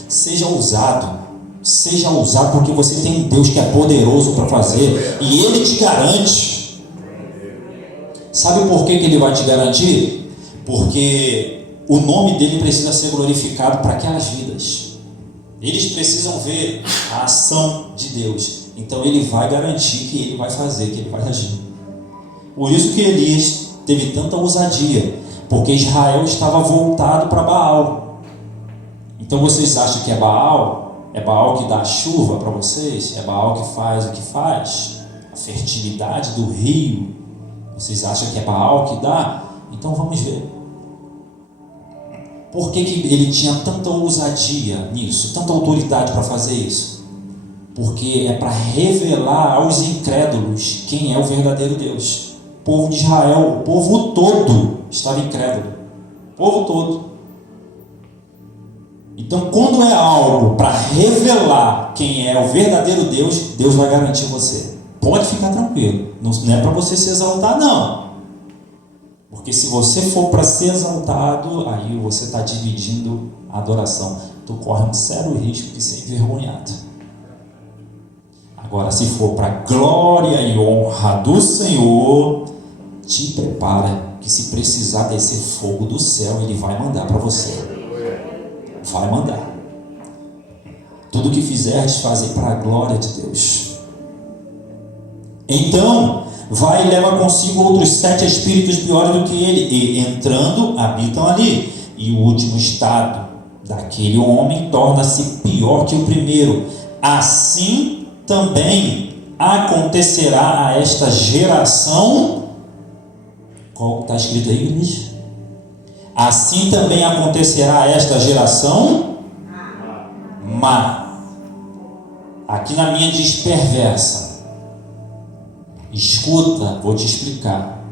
Seja ousado. Seja ousado, porque você tem um Deus que é poderoso para fazer. E Ele te garante. Sabe por que Ele vai te garantir? Porque o nome dele precisa ser glorificado para aquelas vidas. Eles precisam ver a ação de Deus. Então ele vai garantir que ele vai fazer, que ele vai agir. Por isso que Elias teve tanta ousadia, porque Israel estava voltado para Baal. Então vocês acham que é Baal? É Baal que dá chuva para vocês? É Baal que faz o que faz? A fertilidade do rio? Vocês acham que é Baal que dá? Então vamos ver. Por que ele tinha tanta ousadia nisso, tanta autoridade para fazer isso? Porque é para revelar aos incrédulos quem é o verdadeiro Deus. O povo de Israel, o povo todo estava incrédulo. O povo todo. Então, quando é algo para revelar quem é o verdadeiro Deus, Deus vai garantir você. Pode ficar tranquilo. Não é para você se exaltar, não. Porque se você for para ser exaltado, aí você está dividindo a adoração. Tu corre um sério risco de ser envergonhado. Agora, se for para glória e honra do Senhor, te prepara, que se precisar descer fogo do céu, Ele vai mandar para você. Vai mandar. Tudo que fizeres, fazei para a glória de Deus. Então, vai e leva consigo outros 7 espíritos piores do que ele, e entrando, habitam ali. E o último estado daquele homem torna-se pior que o primeiro. Assim também acontecerá a esta geração. Qual está escrito aí, igreja? Assim também acontecerá a esta geração má. Aqui na minha diz perversa. Escuta, vou te explicar.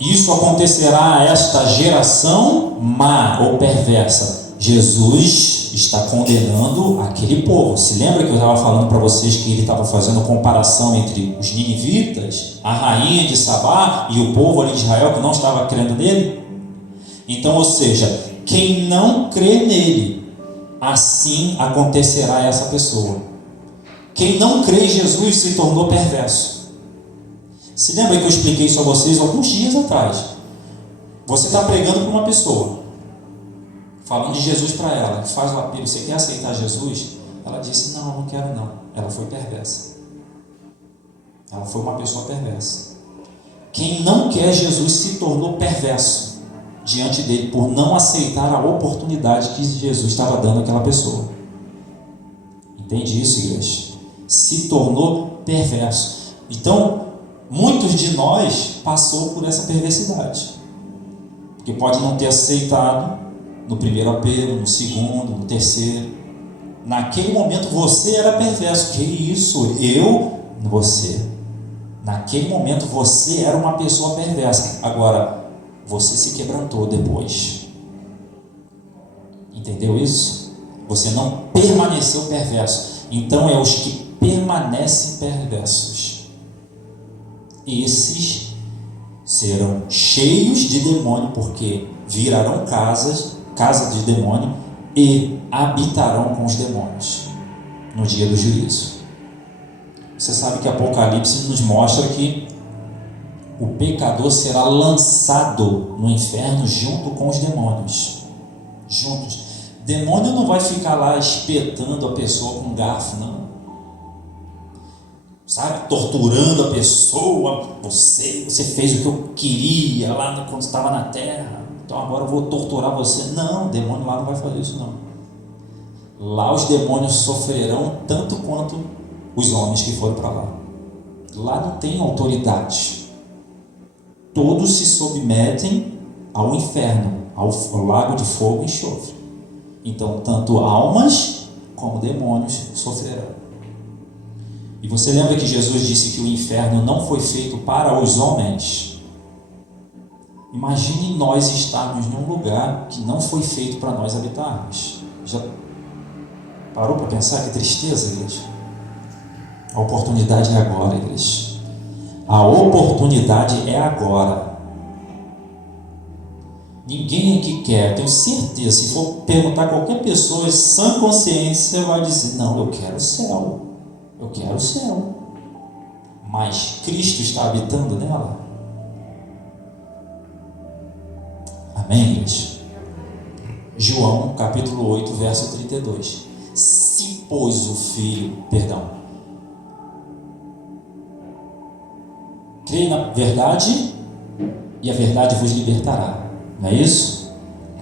Isso acontecerá a esta geração má ou perversa. Jesus está condenando aquele povo. Se lembra que eu estava falando para vocês que ele estava fazendo comparação entre os ninivitas, a rainha de Sabá e o povo ali de Israel que não estava crendo nele? Então, ou seja, quem não crê nele, assim acontecerá a essa pessoa. Quem não crê em Jesus se tornou perverso. Se lembra que eu expliquei isso a vocês alguns dias atrás? Você está pregando para uma pessoa, falando de Jesus para ela, que faz o apelo, você quer aceitar Jesus? Ela disse, não quero não. Ela foi perversa. Ela foi uma pessoa perversa. Quem não quer Jesus se tornou perverso diante dele, por não aceitar a oportunidade que Jesus estava dando àquela pessoa. Entende isso, igreja? Se tornou perverso. Então, muitos de nós passou por essa perversidade, porque pode não ter aceitado no primeiro apelo, no segundo, no terceiro. Naquele momento você era perverso. Que isso? Você. Naquele momento você era uma pessoa perversa. Agora, você se quebrantou depois. Entendeu isso? Você não permaneceu perverso. Então é os que permanecem perversos. Esses serão cheios de demônio, porque virarão casa de demônio, e habitarão com os demônios no dia do juízo. Você sabe que Apocalipse nos mostra que o pecador será lançado no inferno junto com os demônios. Juntos. Demônio não vai ficar lá espetando a pessoa com garfo, não. Sabe, torturando a pessoa. Você fez o que eu queria lá quando estava na terra, então agora eu vou torturar você. Não, o demônio lá não vai fazer isso, não. Lá os demônios sofrerão tanto quanto os homens que foram para lá. Lá não tem autoridade. Todos se submetem ao inferno, ao lago de fogo e enxofre. Então, tanto almas como demônios sofrerão. E você lembra que Jesus disse que o inferno não foi feito para os homens? Imagine nós estarmos em um lugar que não foi feito para nós habitarmos. Já parou para pensar? Que tristeza, igreja. A oportunidade é agora, igreja. A oportunidade é agora. Ninguém aqui quer, tenho certeza, se for perguntar a qualquer pessoa, sã consciência vai dizer, não, eu quero o céu. Eu quero o céu. Mas Cristo está habitando nela. Amém, igreja? João, capítulo 8, verso 32. Se pois o Filho, crei na verdade, e a verdade vos libertará. Não é isso?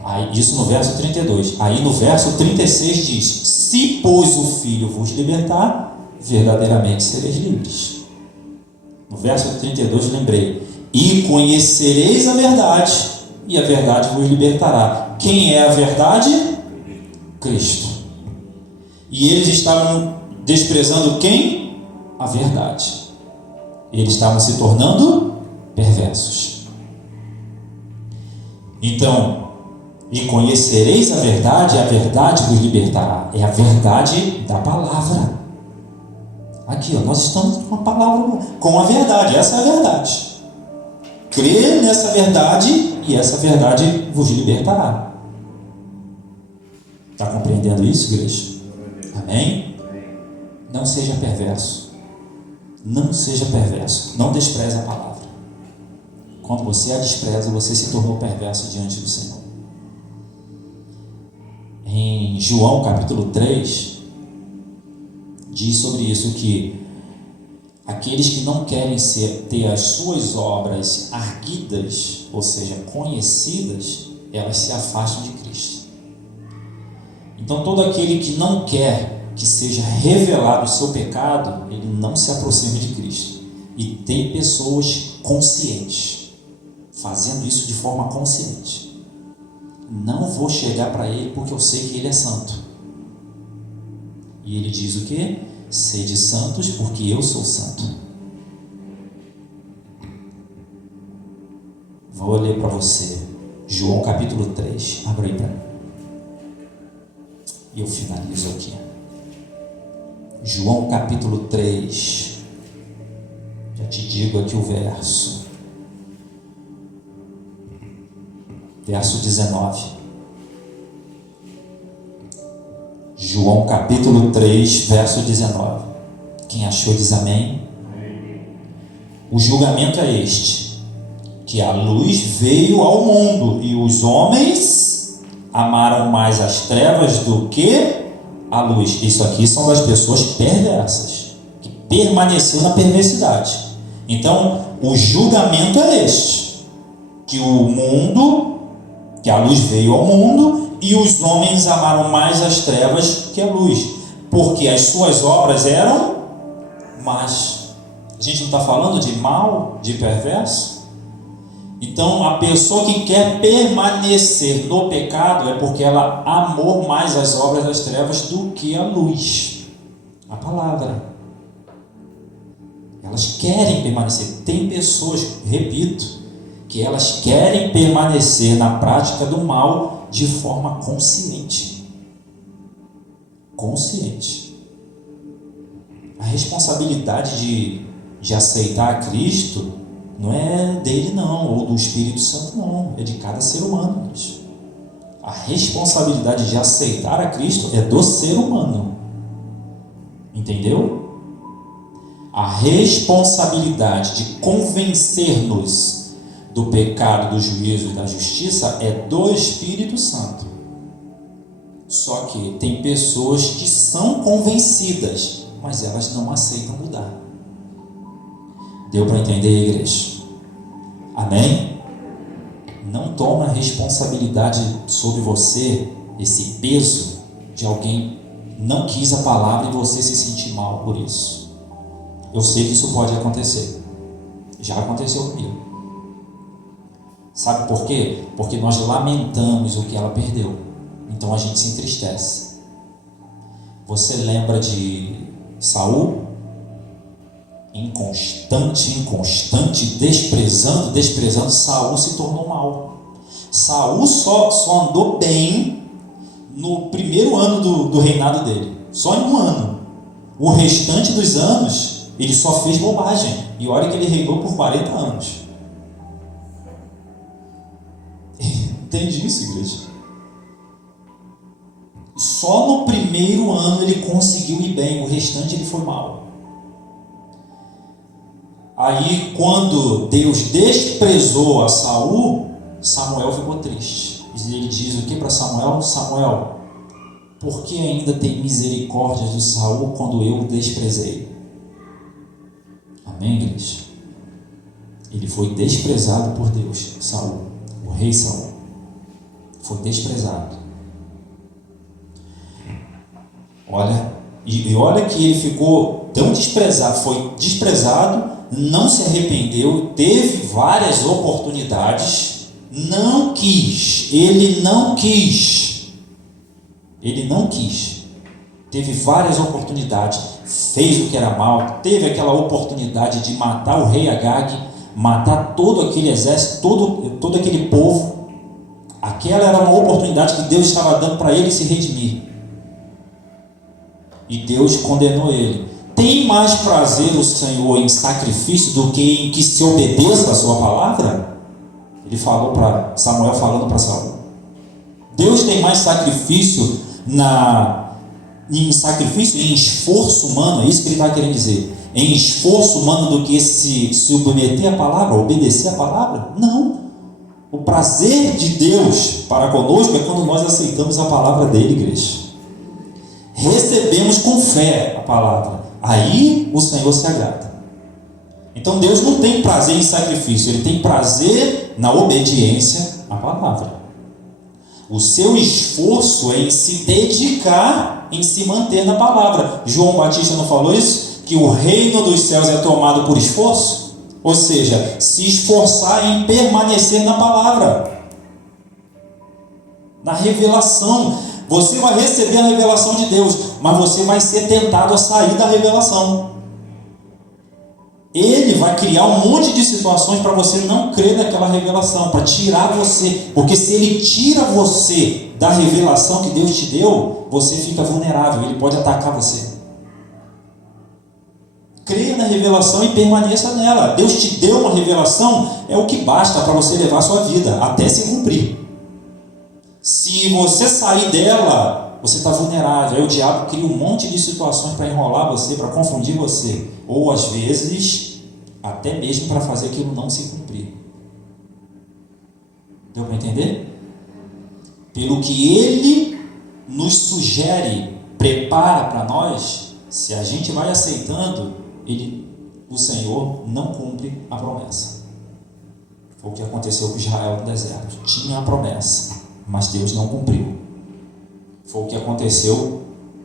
Aí, isso no verso 32. Aí no verso 36 diz, se pois o Filho vos libertar, verdadeiramente sereis livres. No verso 32 lembrei, e conhecereis a verdade, e a verdade vos libertará. Quem é a verdade? Cristo. E eles estavam desprezando quem? A verdade. Eles estavam se tornando perversos. Então, e conhecereis a verdade vos libertará. É a verdade da palavra. Aqui, ó, nós estamos com a palavra, com a verdade. Essa é a verdade. Crê nessa verdade e essa verdade vos libertará. Está compreendendo isso, igreja? Amém? Não seja perverso. Não seja perverso. Não despreze a palavra. Quando você a despreza, você se tornou perverso diante do Senhor. Em João capítulo 3, diz sobre isso que aqueles que não querem ter as suas obras arguidas, ou seja, conhecidas, elas se afastam de Cristo. Então todo aquele que não quer que seja revelado o seu pecado, ele não se aproxima de Cristo. E tem pessoas conscientes, fazendo isso de forma consciente. Não vou chegar para ele porque eu sei que ele é santo. E ele diz o quê? Sede santos porque eu sou santo. Vou ler para você João capítulo 3. Abra aí para mim. E eu finalizo aqui. João capítulo 3. Já te digo aqui o verso. Verso 19. João capítulo 3, verso 19. Quem achou diz amém. O julgamento é este: que a luz veio ao mundo, e os homens amaram mais as trevas do que a luz. Isso aqui são das pessoas perversas, que permaneceram na perversidade. Então, o julgamento é este: que que a luz veio ao mundo, e os homens amaram mais as trevas que a luz, porque as suas obras eram más. A gente não está falando de mal, de perverso? Então, a pessoa que quer permanecer no pecado é porque ela amou mais as obras das trevas do que a luz, a palavra. Elas querem permanecer. Tem pessoas, repito, que elas querem permanecer na prática do mal de forma consciente. Consciente. A responsabilidade de aceitar a Cristo não é dele não, ou do Espírito Santo não, é de cada ser humano. A responsabilidade de aceitar a Cristo é do ser humano. Entendeu? A responsabilidade de convencer-nos do pecado, do juízo e da justiça é do Espírito Santo. Só que tem pessoas que são convencidas, mas elas não aceitam mudar. Deu para entender, igreja? Amém? Não toma a responsabilidade sobre você, esse peso de alguém não quis a palavra e você se sentir mal por isso. Eu sei que isso pode acontecer. Já aconteceu comigo. Sabe por quê? Porque nós lamentamos o que ela perdeu. Então a gente se entristece. Você lembra de Saul? Inconstante, desprezando, Saul se tornou mal. Saul só andou bem no primeiro ano do reinado dele. Só em um ano. O restante dos anos, ele só fez bobagem. E olha que ele reinou por 40 anos. Entende isso, igreja? Só no primeiro ano ele conseguiu ir bem, o restante ele foi mal. Aí, quando Deus desprezou a Saul, Samuel ficou triste. E ele diz o que para Samuel? Samuel, por que ainda tem misericórdia de Saul quando eu o desprezei? Amém, igreja? Ele foi desprezado por Deus, Saul, o rei Saul. Foi desprezado. Olha, e olha que ele ficou tão desprezado, foi desprezado, não se arrependeu, teve várias oportunidades, não quis, ele não quis, teve várias oportunidades, fez o que era mal, teve aquela oportunidade de matar o rei Agag, matar todo aquele exército, todo aquele povo. Aquela era uma oportunidade que Deus estava dando para ele se redimir. E Deus condenou ele. tem mais prazer o Senhor em sacrifício do que em que se obedeça a sua palavra? Ele falou para Samuel, falando para Saul. Deus tem mais sacrifício em esforço humano, é isso que ele está querendo dizer, em esforço humano do que se submeter à palavra, obedecer à palavra? Não. O prazer de Deus para conosco é quando nós aceitamos a palavra dele, igreja. Recebemos com fé a palavra. Aí o Senhor se agrada. Então Deus não tem prazer em sacrifício, ele tem prazer na obediência à palavra. O seu esforço é em se dedicar, em se manter na palavra. João Batista não falou isso? Que o reino dos céus é tomado por esforço? Ou seja, se esforçar em permanecer na palavra, na revelação. Você vai receber a revelação de Deus, mas você vai ser tentado a sair da revelação. Ele vai criar um monte de situações para você não crer naquela revelação, para tirar você, porque se ele tira você da revelação que Deus te deu, você fica vulnerável, ele pode atacar você. Creia na revelação e permaneça nela. Deus te deu uma revelação, é o que basta para você levar a sua vida, até se cumprir. Se você sair dela, você está vulnerável. Aí o diabo cria um monte de situações para enrolar você, para confundir você. Ou às vezes, até mesmo para fazer aquilo não se cumprir. Deu para entender? Pelo que ele nos sugere, prepara para nós, se a gente vai aceitando, o Senhor não cumpre a promessa. Foi o que aconteceu com Israel no deserto. Tinha a promessa, mas Deus não cumpriu. Foi o que aconteceu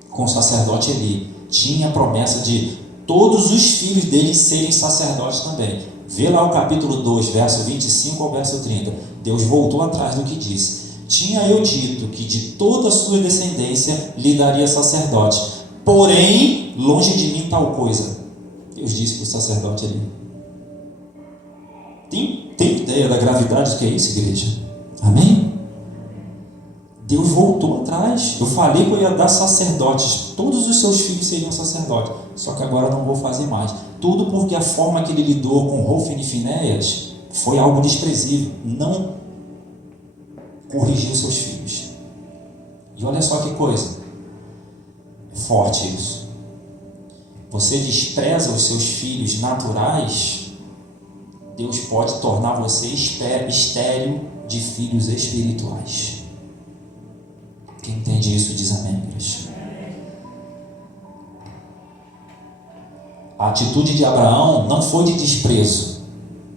com o sacerdote Eli. Tinha a promessa de todos os filhos dele serem sacerdotes também. Vê lá o capítulo 2, verso 25 ao verso 30. Deus voltou atrás do que disse. Tinha eu dito que de toda a sua descendência lhe daria sacerdote. Porém, longe de mim tal coisa. Deus disse para o sacerdote ali. Tem ideia da gravidade do que é isso, igreja? Amém? Deus voltou atrás. Eu falei que eu ia dar sacerdotes. Todos os seus filhos seriam sacerdotes. Só que agora eu não vou fazer mais. Tudo porque a forma que ele lidou com Hofni e Finéias foi algo desprezível. Não corrigiu seus filhos. E olha só que coisa. É forte isso. Você despreza os seus filhos naturais, Deus pode tornar você estéril de filhos espirituais. Quem entende isso diz amém, igreja. A atitude de Abraão não foi de desprezo.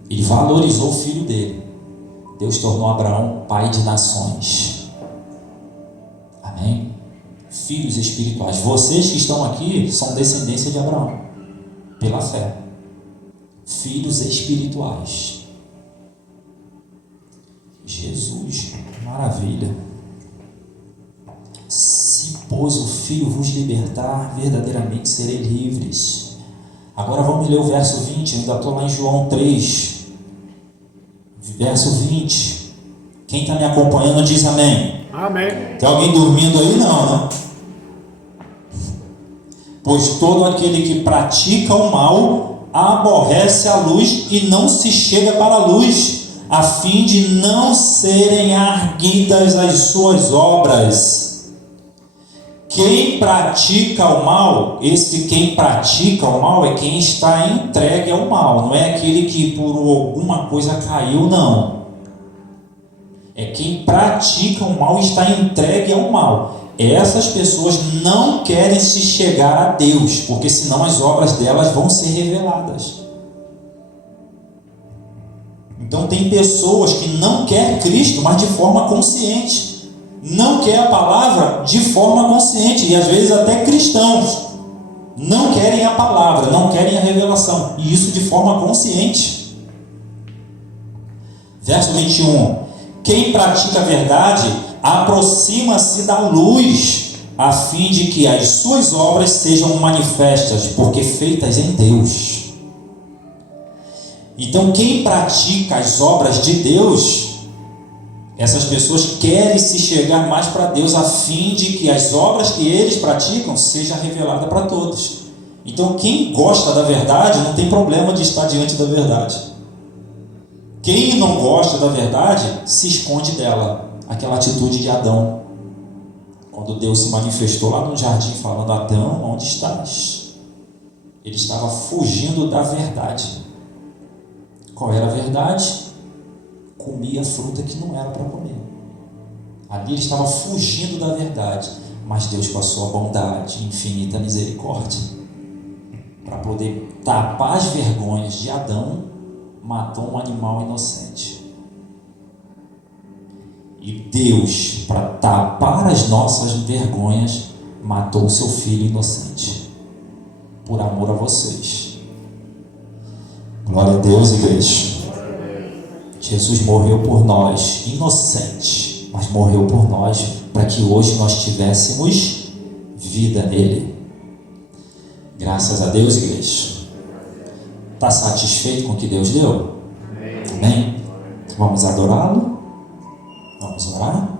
Ele valorizou o filho dele. Deus tornou Abraão pai de nações. Amém? Filhos espirituais. Vocês que estão aqui são descendência de Abraão, pela fé. Filhos espirituais. Jesus, maravilha. Se, pois, o Filho vos libertar, verdadeiramente serei livres. Agora vamos ler o verso 20, eu ainda estou lá em João 3, verso 20. Quem está me acompanhando diz amém. Amém. Tem alguém dormindo aí? Não, né? Pois todo aquele que pratica o mal aborrece a luz e não se chega para a luz, a fim de não serem arguidas as suas obras. Quem pratica o mal, quem pratica o mal é quem está entregue ao mal, não é aquele que por alguma coisa caiu, não. É quem pratica o mal e está entregue ao mal. Essas pessoas não querem se chegar a Deus, porque senão as obras delas vão ser reveladas. Então tem pessoas que não querem Cristo, mas de forma consciente. Não quer a palavra de forma consciente, e às vezes até cristãos não querem a palavra, não querem a revelação, e isso de forma consciente. Verso 21. Quem pratica a verdade aproxima-se da luz, a fim de que as suas obras sejam manifestas, porque feitas em Deus. Então quem pratica as obras de Deus, essas pessoas querem se chegar mais para Deus, a fim de que as obras que eles praticam sejam reveladas para todos. Então quem gosta da verdade não tem problema de estar diante da verdade. Quem não gosta da verdade se esconde dela. Aquela atitude de Adão, quando Deus se manifestou lá no jardim falando: Adão, onde estás? Ele estava fugindo da verdade. Qual era a verdade? Comia fruta que não era para comer. Ali ele estava fugindo da verdade, mas Deus, com a sua bondade, infinita misericórdia, para poder tapar as vergonhas de Adão, matou um animal inocente. E Deus, para tapar as nossas vergonhas, matou o seu filho inocente, por amor a vocês. Glória a Deus, igreja. Jesus morreu por nós, inocente, mas morreu por nós, para que hoje nós tivéssemos vida nele. Graças a Deus, igreja. Está satisfeito com o que Deus deu? Amém? Vamos adorá-lo? Vamos orar?